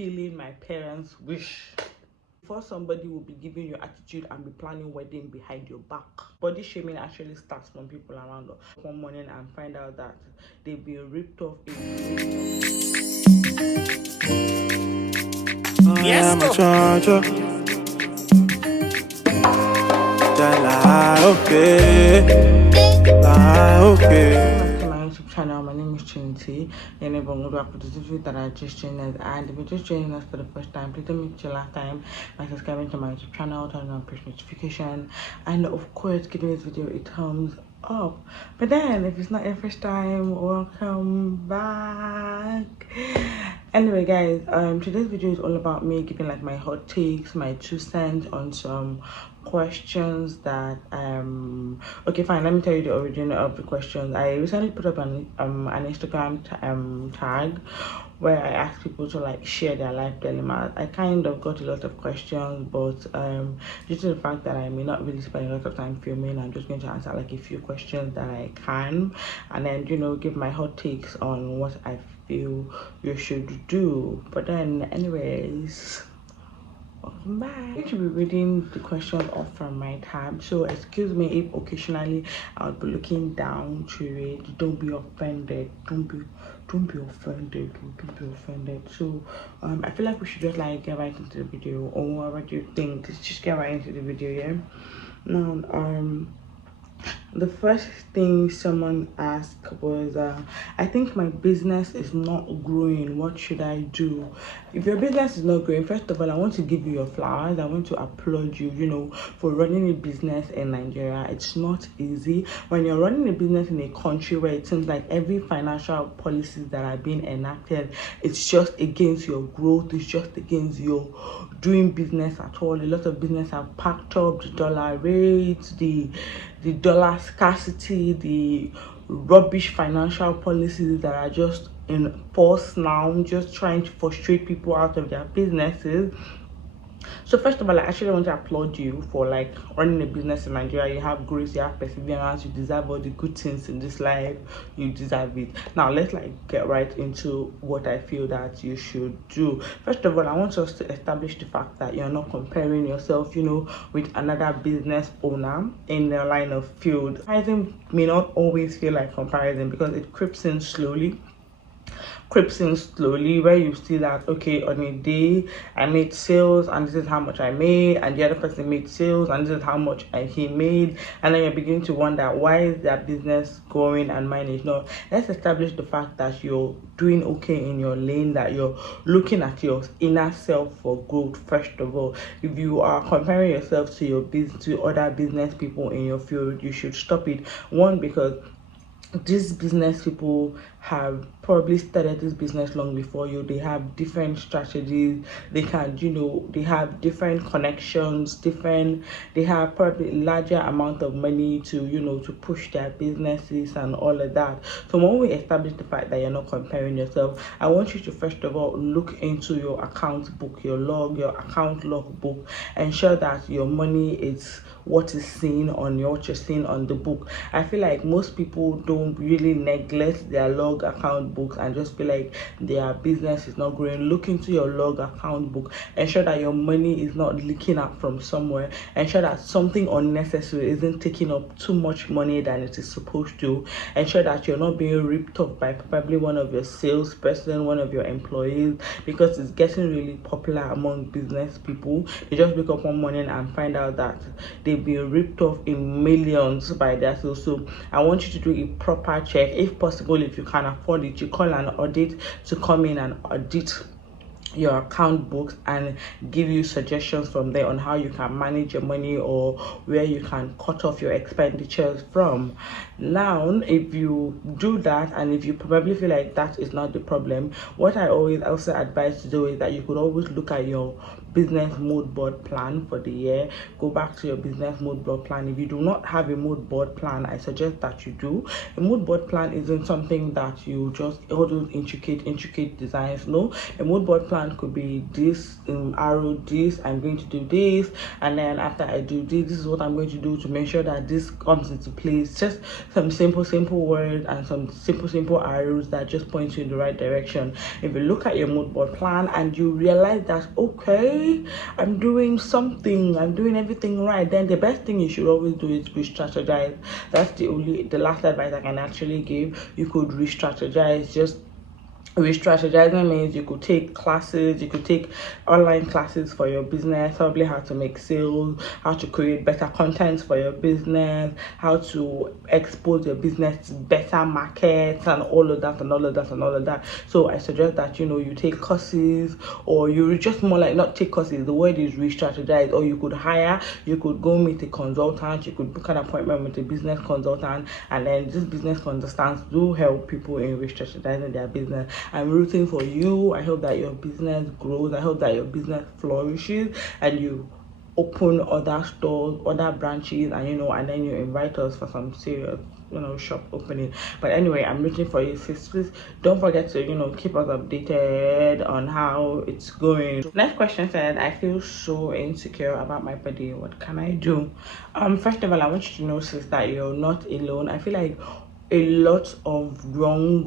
fulfilling my parents' wish. Before somebody will be giving you attitude and be planning wedding behind your back. Body shaming actually starts from people around us. One morning and find out that they've been ripped off Yes, I'm a charger. Okay. To my YouTube channel. My name is Trinity. And if that I just joined us, and if you're just joining us for the first time, please don't miss your last time by subscribing to my YouTube channel, turning on push notification, and of course giving this video a thumbs up. But then if it's not your first time, welcome back. Anyway guys, today's video is all about me giving like my hot takes, my 2 cents on some questions that okay, fine, let me tell you the origin of the questions. I recently put up an Instagram tag where I asked people to like share their life dilemmas. I kind of got a lot of questions, but due to the fact that I may not really spend a lot of time filming, I'm just going to answer like a few questions that I can, and then give my hot takes on what I feel you should do. But then anyways, welcome back. I'm going to be reading the questions off from my tab, so excuse me if occasionally I'll be looking down to it. Don't be offended. Don't be offended. So I feel like we should just like get right into the video. Or what do you think? Let's just get right into the video. Yeah. Now the first thing someone asked was I think my business is not growing. What should I do? If your business is not growing, first of all, I want to give you your flowers. I want to applaud you, for running a business in Nigeria. It's not easy when you're running a business in a country where it seems like every financial policies that are being enacted, it's just against your growth, it's just against your doing business at all. A lot of business have packed up, the dollar rates, the dollar scarcity, the rubbish financial policies that are just in force now, just trying to frustrate people out of their businesses. So first of all, I actually want to applaud you for like running a business in Nigeria. You have grace, you have perseverance, you deserve all the good things in this life. You deserve it. Now let's like get right into what I feel that you should do. First of all, I want us to establish the fact that you're not comparing yourself, with another business owner in the line of field. Comparison may not always feel like comparison because it creeps in slowly, where you see that okay, on a day I made sales and this is how much I made, and the other person made sales and this is how much he made, and then you're beginning to wonder why is their business growing and mine is not. Let's establish the fact that you're doing okay in your lane, that you're looking at your inner self for growth. First of all, if you are comparing yourself to your business to other business people in your field, you should stop it. One, because these business people have probably started this business long before you. They have different strategies. They can, they have different connections, they have probably larger amount of money to, to push their businesses and all of that. So when we establish the fact that you're not comparing yourself, I want you to first of all look into your account book, your account log book, ensure that your money is what you're seeing on the book. I feel like most people don't really neglect their log account books and just feel like their business is not growing. Look into your log account book, ensure that your money is not leaking out from somewhere, ensure that something unnecessary isn't taking up too much money than it is supposed to, ensure that you're not being ripped off by probably one of your salesperson, one of your employees, because it's getting really popular among business people. They just wake up one morning and find out that they've been ripped off in millions by their sales. So I want you to do a proper check. If possible, if you can afford it, you call an audit to come in and audit your account books and give you suggestions from there on how you can manage your money or where you can cut off your expenditures from. Now, if you do that and if you probably feel like that is not the problem, what I always also advise to do is that you could always look at your business mood board plan for the year. Go back to your business mood board plan. If you do not have a mood board plan, I suggest that you do. A mood board plan isn't something that you just all those intricate designs. No, a mood board plan plan could be this, arrow this, I'm going to do this, and then after I do this is what I'm going to do to make sure that this comes into place. Just some simple words and some simple arrows that just point you in the right direction. If you look at your mood board plan and you realize that, okay, I'm doing something, I'm doing everything right, then the best thing you should always do is re-strategize. That's the last advice I can actually give. You could re-strategize. Just re-strategizing means you could take classes, you could take online classes for your business, probably how to make sales, how to create better content for your business, how to expose your business to better markets, and all of that. So I suggest that you take courses, or you just more like not take courses, the word is re-strategize, or you could go meet a consultant, you could book an appointment with a business consultant, and then this business consultants do help people in re-strategizing their business. I'm rooting for you. I hope that your business grows. I hope that your business flourishes and you open other stores, other branches, and then you invite us for some serious shop opening. But anyway, I'm rooting for you, sis. Please don't forget to keep us updated on how it's going. Next question said, I feel so insecure about my body, what can I do? First of all, I want you to know, sis, that you're not alone. I feel like a lot of young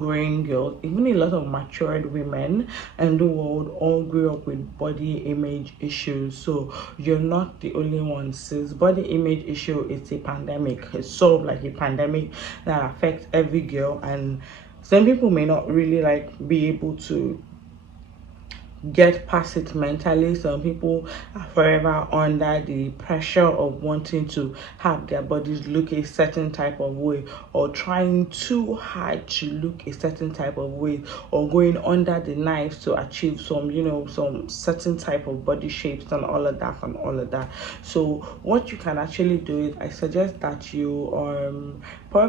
girls, even a lot of matured women in the world, all grew up with body image issues. So you're not the only one, sis. Body image issue is a pandemic. It's sort of like a pandemic that affects every girl, and some people may not really be able to get past it mentally. Some people are forever under the pressure of wanting to have their bodies look a certain type of way, or trying too hard to look a certain type of way, or going under the knife to achieve some some certain type of body shapes and all of that. So what you can actually do is, I suggest that you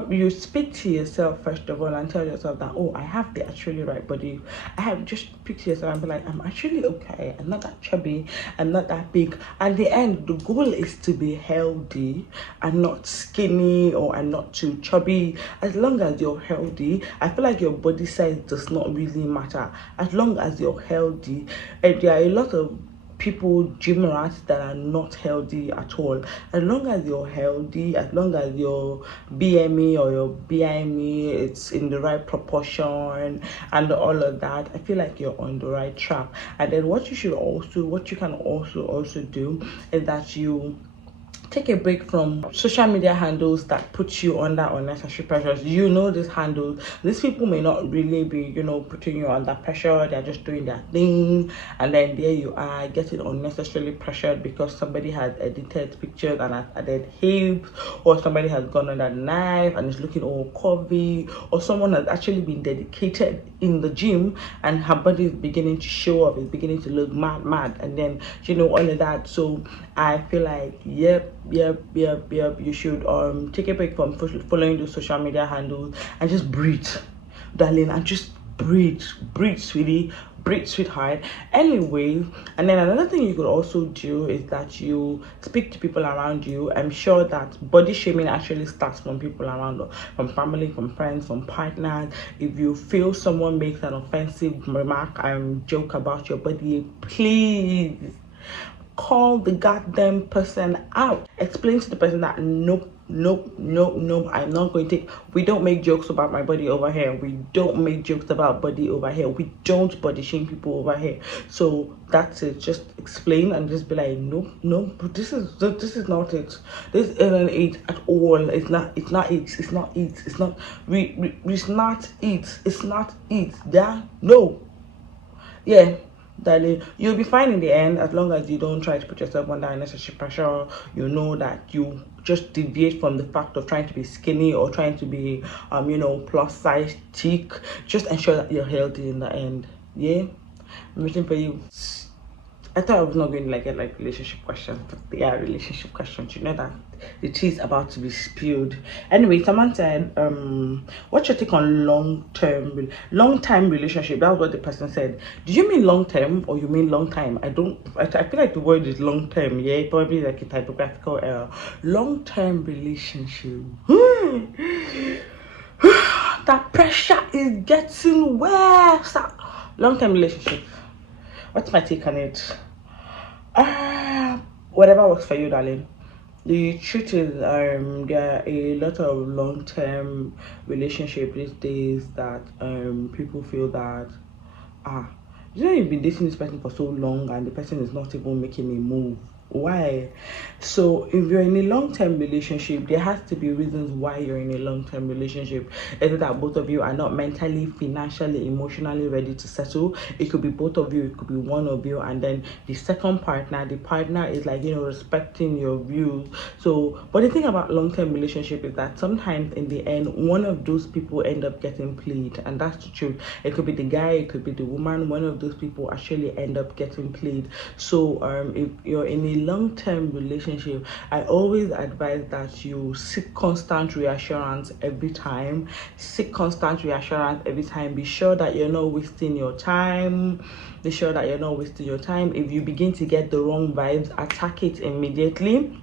you speak to yourself first of all and tell yourself that, oh, I have the actually right body. I have just speak to yourself and be like, I'm actually okay. I'm not that chubby. I'm not that big. At the end, the goal is to be healthy and not skinny, or and not too chubby. As long as you're healthy, I feel like your body size does not really matter. As long as you're healthy, and there are a lot of people, gym rats, that are not healthy at all. As long as you're healthy, as long as your BME or your BIME it's in the right proportion and all of that, I feel like you're on the right track. And then what you can also do is that you take a break from social media handles that put you under unnecessary pressures. These handles, these people may not really be putting you under pressure. They're just doing their thing, and then there you are getting unnecessarily pressured because somebody has edited pictures and has added hips, or somebody has gone under the knife and is looking all curvy, or someone has actually been dedicated in the gym and her body is beginning to show up, is beginning to look mad, and then all of that. So I feel like yep, you should take a break from following those social media handles and just breathe, darling, and just breathe, sweetie, breathe, sweetheart. Anyway, and then another thing you could also do is that you speak to people around you. I'm sure that body shaming actually starts from people around, from family, from friends, from partners. If you feel someone makes an offensive remark and joke about your body, please call the goddamn person out. Explain to the person that nope, I'm not going to we don't make jokes about my body over here. We don't make jokes about body over here. We don't body shame people over here. So that's it. Just explain and just be like, no, this is not it. This isn't it at all. It's not it. Yeah, no. Yeah, darling, you'll be fine in the end, as long as you don't try to put yourself under unnecessary pressure. You know that you just deviate from the fact of trying to be skinny or trying to be plus size thick. Just ensure that you're healthy in the end. Yeah, I'm waiting for you. I thought I was not going to get relationship questions, but yeah, relationship questions. You know that the tea is about to be spilled. Anyway, someone said, what's your take on long-time relationship? That was what the person said. Do you mean long-term or you mean long time? I feel like the word is long-term. Yeah, probably like a typographical error. Long-term relationship. That pressure is getting worse. Long-term relationship. What's my take on it? Whatever works for you, darling. The truth is, there are a lot of long-term relationship these days that people feel that ah, you've been dating this person for so long and the person is not even making a move. Why? So if you're in a long-term relationship, there has to be reasons why you're in a long-term relationship. Either that both of you are not mentally, financially, emotionally ready to settle. It could be both of you, it could be one of you, and then the second partner, the partner is like, respecting your views. So but the thing about long-term relationship is that sometimes in the end one of those people end up getting played, and that's the truth. It could be the guy, it could be the woman. One of those people actually end up getting played. So if you're in a long-term relationship, I always advise that you seek constant reassurance every time. Be sure that you're not wasting your time. If you begin to get the wrong vibes, attack it immediately.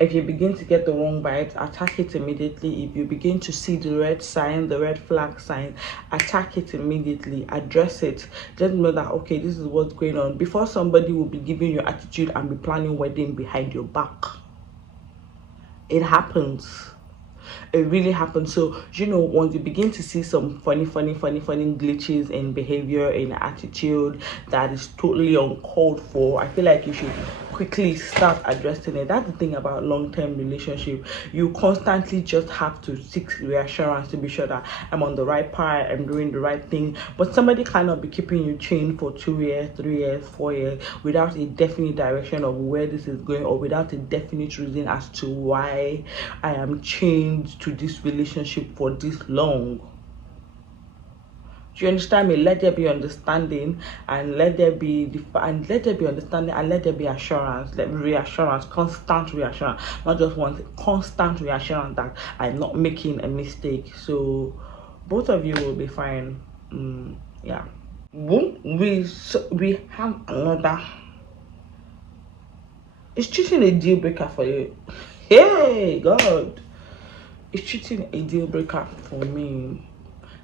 If you begin to get the wrong vibes, attack it immediately. If you begin to see the red sign, the red flag sign, attack it immediately. Address it. Just know that, okay, this is what's going on. Before somebody will be giving you attitude and be planning wedding behind your back. It happens. It really happens. So once you begin to see some funny glitches in behavior, in attitude that is totally uncalled for, I feel like you should quickly start addressing it. That's the thing about long-term relationship. You constantly just have to seek reassurance to be sure that I'm on the right path, I'm doing the right thing. But somebody cannot be keeping you chained for 2 years, 3 years, 4 years without a definite direction of where this is going, or without a definite reason as to why I am chained to this relationship for this long. Do you understand me? Let there be understanding, and let there be understanding, and let there be assurance, reassurance, constant reassurance, not just one, constant reassurance that I'm not making a mistake. So both of you will be fine. Yeah. Boom. We have another. Is cheating a deal breaker for you? Hey God, is cheating a deal breaker for me?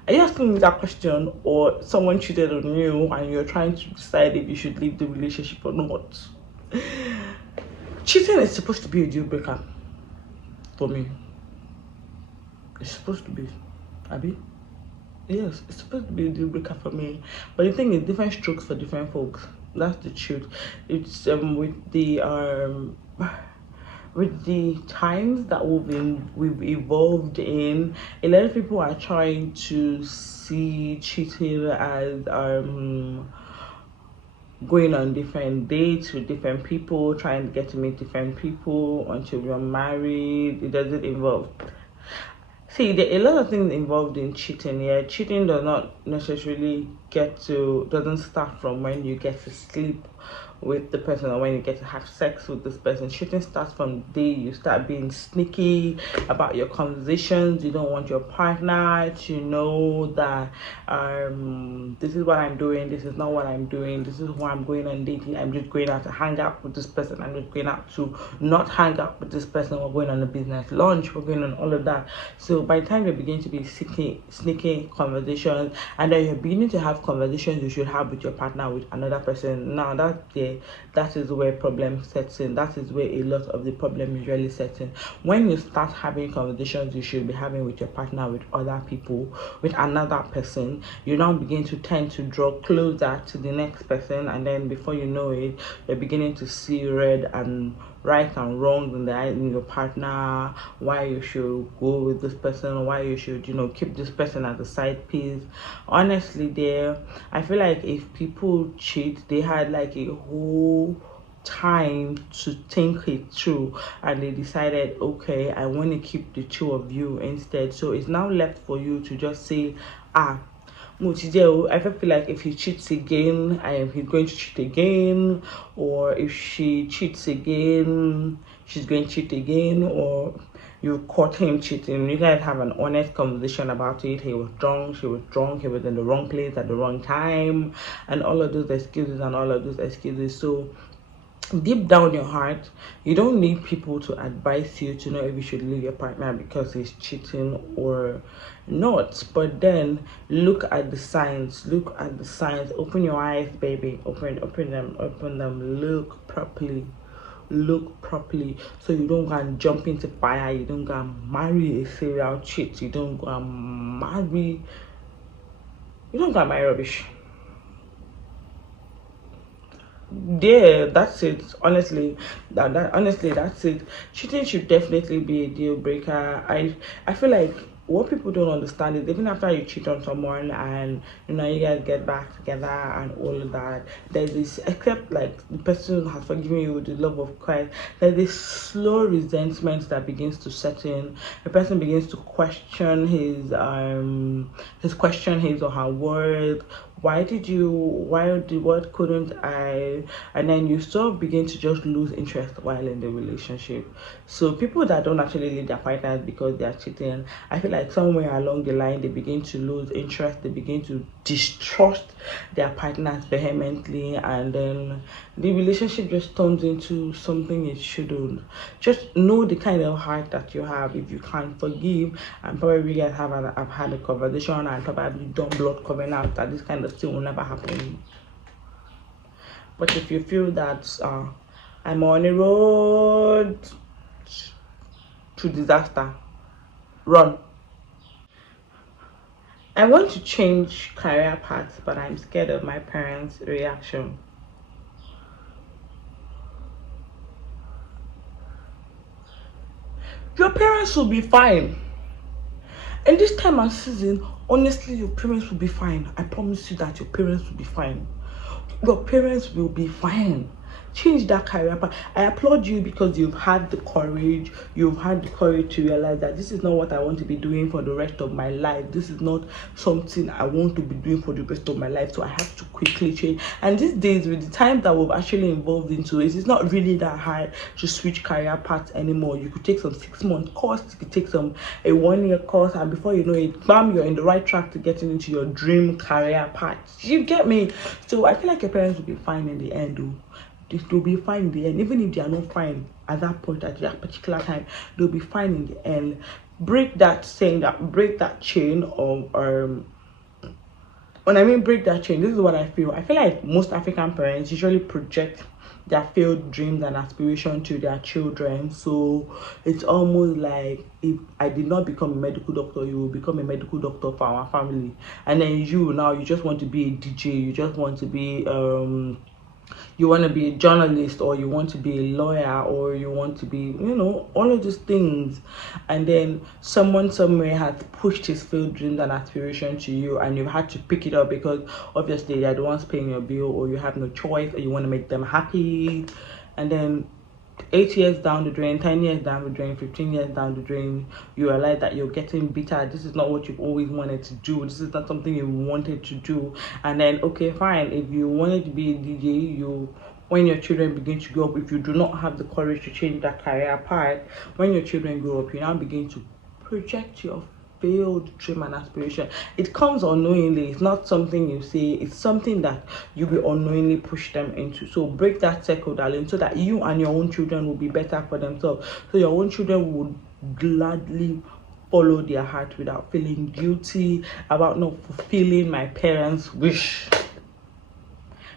Are you asking me that question, or someone cheated on you and you're trying to decide if you should leave the relationship or not? Cheating is supposed to be a deal breaker for me. It's supposed to be. Abby? Yes, it's supposed to be a deal breaker for me. But the thing is, different strokes for different folks. That's the truth. It's with the times that we've evolved in, a lot of people are trying to see cheating as going on different dates with different people, trying to get to meet different people until you're married. It doesn't involve. See, there are a lot of things involved in cheating. Yeah, cheating does not necessarily doesn't start from when you get to sleep with the person or when you get to have sex with this person. Cheating starts from the day you start being sneaky about your conversations. You don't want your partner to know that this is what I'm doing, this is not what I'm doing, this is who I'm going on dating. I'm just going out to hang out with this person. I'm just going out to not hang out with this person. We're going on a business lunch. We're going on all of that. So by the time you begin to be sneaky conversations, and then you're beginning to have conversations you should have with your partner with another person, now that is where problem sets in. That is where a lot of the problem usually sets in. When you start having conversations you should be having with your partner with other people, with another person, you now begin to tend to draw closer to the next person, and then before you know it, you're beginning to see red and right and wrong in your partner, why you should go with this person, why you should keep this person as a side piece. Honestly, I feel like if people cheat, they had like a whole time to think it through, and they decided, okay, I want to keep the two of you instead. So it's now left for you to just say, I feel like if he cheats again, he's going to cheat again, or if she cheats again, she's going to cheat again, or you caught him cheating. You guys have an honest conversation about it. He was drunk, she was drunk, he was in the wrong place at the wrong time, and all of those excuses. So deep down your heart, you don't need people to advise you to know if you should leave your partner because he's cheating or not. But then look at the signs. Look at the signs. Open your eyes, baby. Open them. Look properly. Look properly, so you don't go and jump into fire. You don't go and marry a serial cheat. You don't go and marry. You don't go and marry rubbish. Yeah, that's it. Honestly, that's it. Cheating should definitely be a deal breaker. I feel like what people don't understand is even after you cheat on someone and you guys get back together and all of that, there's this, except like the person has forgiven you with the love of Christ, there's this slow resentment that begins to set in. The person begins to question his or her worth. What couldn't I? And then you sort of begin to just lose interest while in the relationship. So people that don't actually leave their partners because they are cheating, I feel like somewhere along the line they begin to lose interest, they begin to distrust their partners vehemently, and then the relationship just turns into something it shouldn't. Just know the kind of heart that you have. If you can forgive, and probably you guys have had a conversation and probably done blood covenant that this kind of thing will never happen. But if you feel that I'm on a road to disaster, run. I want to change career paths, but I'm scared of my parents' reaction. Your parents will be fine. And this time and season, honestly, your parents will be fine. I promise you that your parents will be fine. Your parents will be fine. Change that career path. I applaud you because you've had the courage to realize that this is not what I want to be doing for the rest of my life. This is not something I want to be doing for the rest of my life, so I have to quickly change. And these days, with the time that we've actually involved into it, it's not really that hard to switch career paths anymore. You could take some 6-month course, you could take a 1-year course, and before you know it, bam, you're in the right track to getting into your dream career path. You get me? So I feel like your parents will be fine in the end, though. They'll be fine in the end. Even if they are not fine at that point, at that particular time, they'll be fine in the end. Break that chain of when I mean break that chain, this is what I feel. I feel like most African parents usually project their failed dreams and aspirations to their children. So it's almost like, if I did not become a medical doctor, you will become a medical doctor for our family. And then you just want to be a DJ, you just want to be you want to be a journalist, or you want to be a lawyer, or you want to be, all of these things. And then someone somewhere has pushed his failed dreams and aspiration to you, and you've had to pick it up because obviously they're the ones paying your bill, or you have no choice, or you want to make them happy. And then 8 years down the drain, 10 years down the drain, 15 years down the drain, you realize that you're getting bitter. This is not what you've always wanted to do. This is not something you wanted to do. And then, okay, fine. If you wanted to be a DJ, when your children begin to grow up, if you do not have the courage to change that career path, when your children grow up, you now begin to project your failed dream and aspiration. It comes unknowingly. It's not something you say, it's something that you will unknowingly push them into. So break that circle, darling, so that you and your own children will be better for themselves. So your own children would gladly follow their heart without feeling guilty about not fulfilling my parents' wish.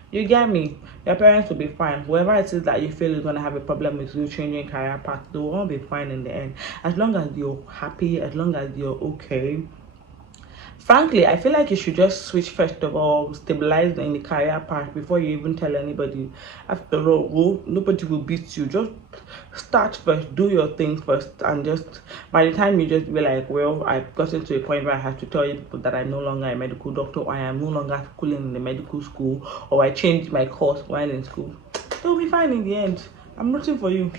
You get me? Your parents will be fine. Whoever it is that you feel is going to have a problem with you changing career path, they will all be fine in the end. As long as you're happy, as long as you're okay. Frankly, I feel like you should just switch first of all, stabilize in the career path before you even tell anybody. After all, nobody will beat you. Just start first, do your thing first, and just by the time you just be like, well, I've gotten to a point where I have to tell you people that I'm no longer a medical doctor, or I am no longer schooling in the medical school, or I changed my course while in school. They'll be fine in the end. I'm rooting for you.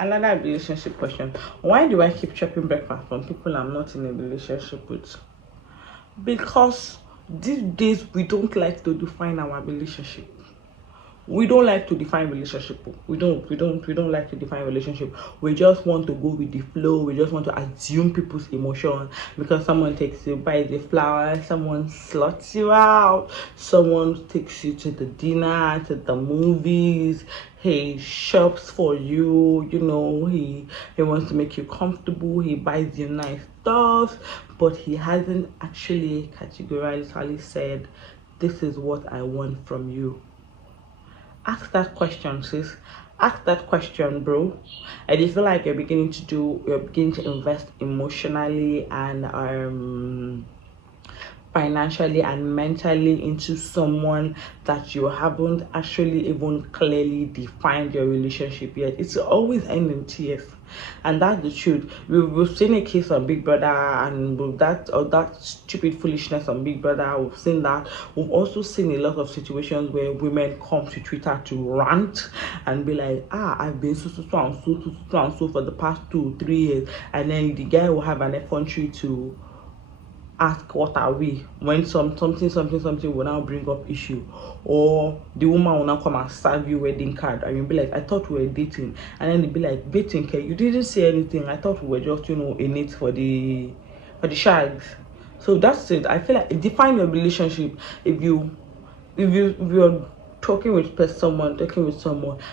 Another relationship question. Why do I keep chopping breakfast from people I'm not in a relationship with? Because these days we don't like to define our relationship. we don't like to define relationship. We don't like to define relationship. We just want to go with the flow. We just want to assume people's emotion because someone takes you by the flower, someone sluts you out, someone takes you to the dinner, to the movies, he shops for you, he wants to make you comfortable, he buys you nice stuff, but he hasn't actually categorically said, this is what I want from you. Ask that question, sis. Ask that question, bro. I just feel like you're beginning to invest emotionally and financially and mentally into someone that you haven't actually even clearly defined your relationship yet. It's always end in tears, and that's the truth. We've seen a case on Big Brother, and with that stupid foolishness on Big Brother, we've seen that. We've also seen a lot of situations where women come to Twitter to rant and be like, I've been so and so for the past 2-3 years, and then the guy will have an effrontery to ask what are we when something will now bring up issue, or the woman will now come and serve you wedding card and you'll be like, I thought we were dating, and then they'll be like, dating, okay, you didn't say anything, I thought we were just in it for the shags. So that's it. I feel like define your relationship. If you're talking with someone,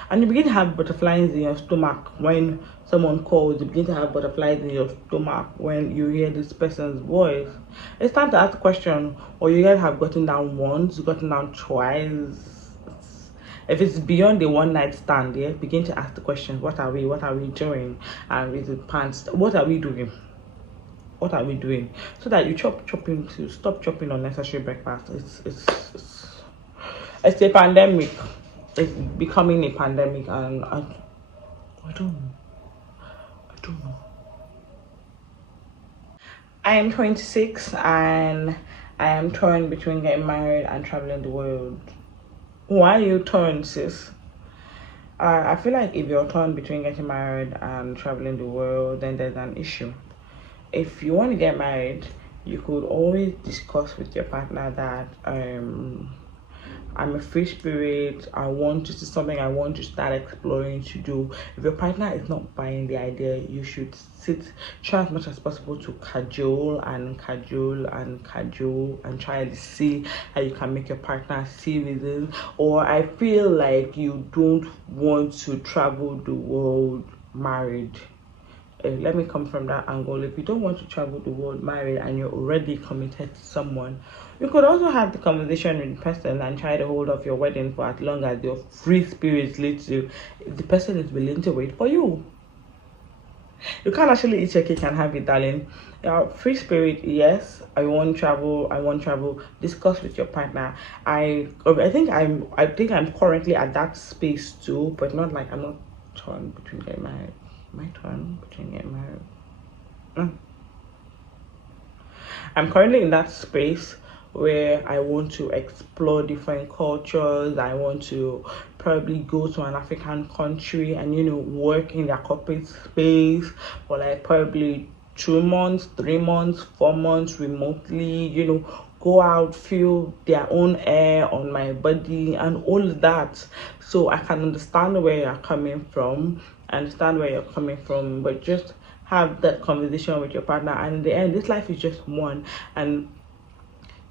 and you begin to have butterflies in your stomach when someone calls, you begin to have butterflies in your stomach when you hear this person's voice, it's time to ask a question. Or you guys have gotten down once, gotten down twice. If it's beyond the one night stand, begin to ask the question, what are we doing? And is it pants? What are we doing? So that you stop chopping unnecessary breakfast. It's a pandemic. It's becoming a pandemic, and I don't know. I am 26 and I am torn between getting married and traveling the world. Why are you torn, sis? I feel like if you're torn between getting married and traveling the world, then there's an issue. If you want to get married, you could always discuss with your partner that I'm a free spirit, this is something I want to start exploring to do. If your partner is not buying the idea, you should try as much as possible to cajole and try to see how you can make your partner see reasons. Or I feel like you don't want to travel the world married. Let me come from that angle. If you don't want to travel the world married and you're already committed to someone, you could also have the conversation with the person and try to hold off your wedding for as long as your free spirit leads you, if the person is willing to wait for you. You can't actually eat your cake and have it, darling. Free spirit, yes. I want travel. Discuss with your partner. I think I'm currently at that space too, but not like I'm not torn between getting married. My turn between getting married. I'm currently in that space where I want to explore different cultures. I want to probably go to an African country and work in their corporate space for like probably 2 months, 3 months, 4 months remotely, go out, feel their own air on my body and all of that. So I can understand where you're coming from, but just have that conversation with your partner. And in the end, this life is just one, and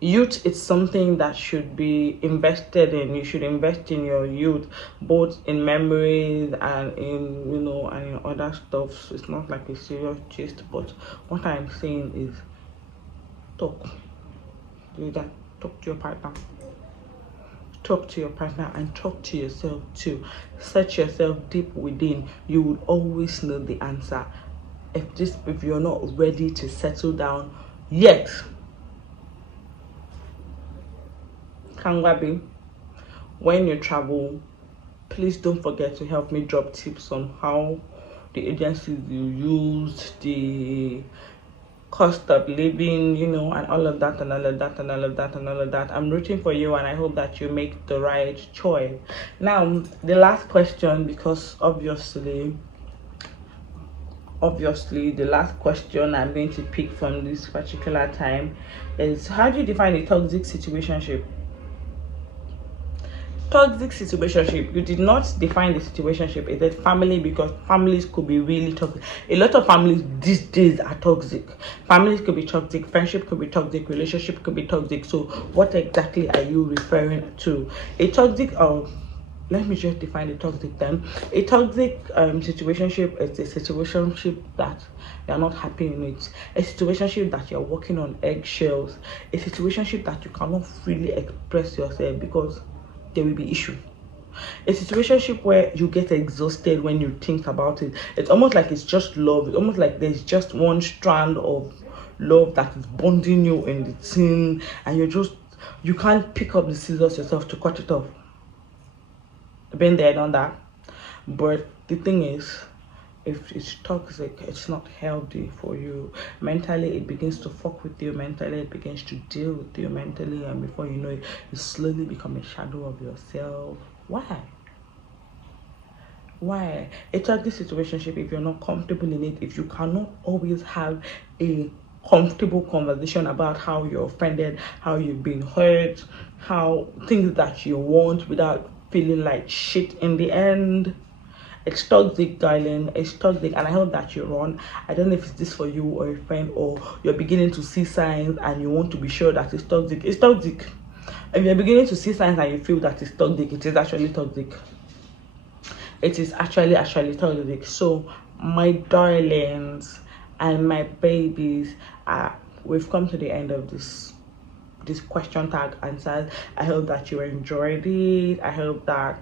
youth is something that should be invested in. You should invest in your youth, both in memories and in and in other stuff. So it's not like a serious gist, but what I'm saying is talk. Do that. Talk to your partner. And talk to yourself too. Search yourself deep within. You would always know the answer. If you're not ready to settle down yet, Kangwabi, when you travel, please don't forget to help me drop tips on how the agencies you used, the cost of living, and all of that. I'm rooting for you, and I hope that you make the right choice. Now, the last question, because obviously the last question I'm going to pick from this particular time is, how do you define a toxic situationship? Toxic situationship. You did not define the situationship. It said family, because families could be really toxic. A lot of families these days are toxic. Families could be toxic, friendship could be toxic, relationship could be toxic. So what exactly are you referring to? A toxic let me just define the toxic then. A toxic situationship is a situationship that you're not happy in it. A situationship that you're walking on eggshells. A situationship that you cannot freely express yourself because there will be issue. A situationship where you get exhausted when you think about it. It's almost like it's just love. It's almost like there's just one strand of love that is bonding you in the thing, and you can't pick up the scissors yourself to cut it off. Been there, done that. But the thing is, if it's toxic, it's not healthy for you. Mentally, it begins to fuck with you. Mentally, it begins to deal with you mentally, and before you know it, you slowly become a shadow of yourself. Why a toxic situationship? If you're not comfortable in it, if you cannot always have a comfortable conversation about how you're offended, how you've been hurt, how things that you want without feeling like shit in the end, it's toxic, darling. It's toxic, and I hope that you run. I don't know if it's this for you or a friend, or you're beginning to see signs and you want to be sure that it's toxic. It's toxic. If you're beginning to see signs and you feel that it's toxic, it is actually toxic. It is actually toxic. So my darlings and my babies, we've come to the end of this question tag answers. I hope that you enjoyed it. I hope that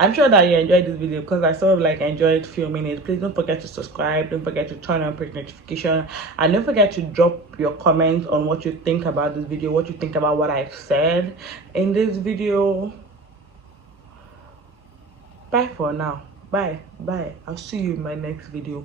I'm sure that you enjoyed this video, because I sort of like enjoyed filming it. Please don't forget to subscribe, don't forget to turn on push notification, and don't forget to drop your comments on what you think about this video, what you think about what I've said in this video. Bye for now. Bye. I'll see you in my next video.